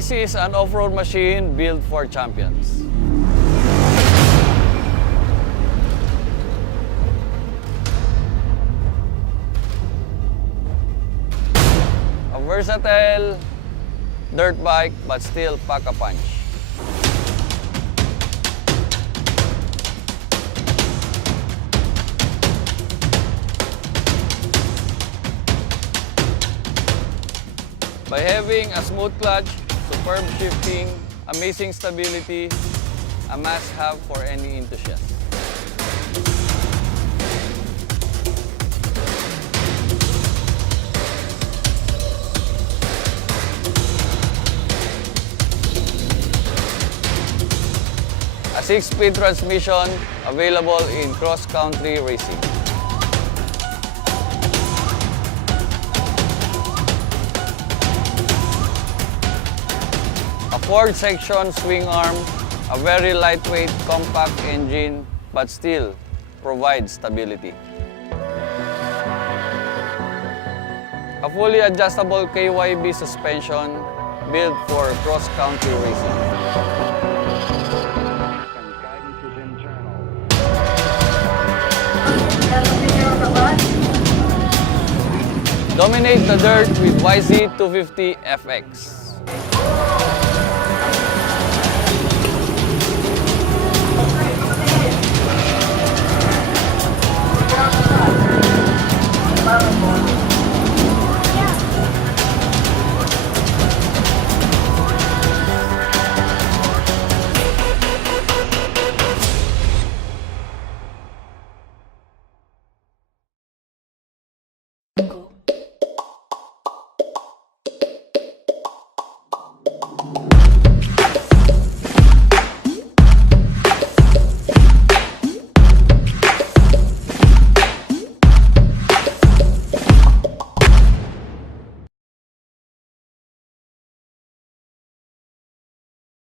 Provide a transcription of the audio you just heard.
This is an off-road machine built for champions. A versatile dirt bike but still pack a punch. By having a smooth clutch, superb shifting, amazing stability, a must-have for any enthusiast. A 6-speed transmission available in cross-country racing. A 4-section swing arm, a very lightweight, compact engine, but still provides stability. A fully adjustable KYB suspension built for cross-country racing. Dominate the dirt with YZ250 FX.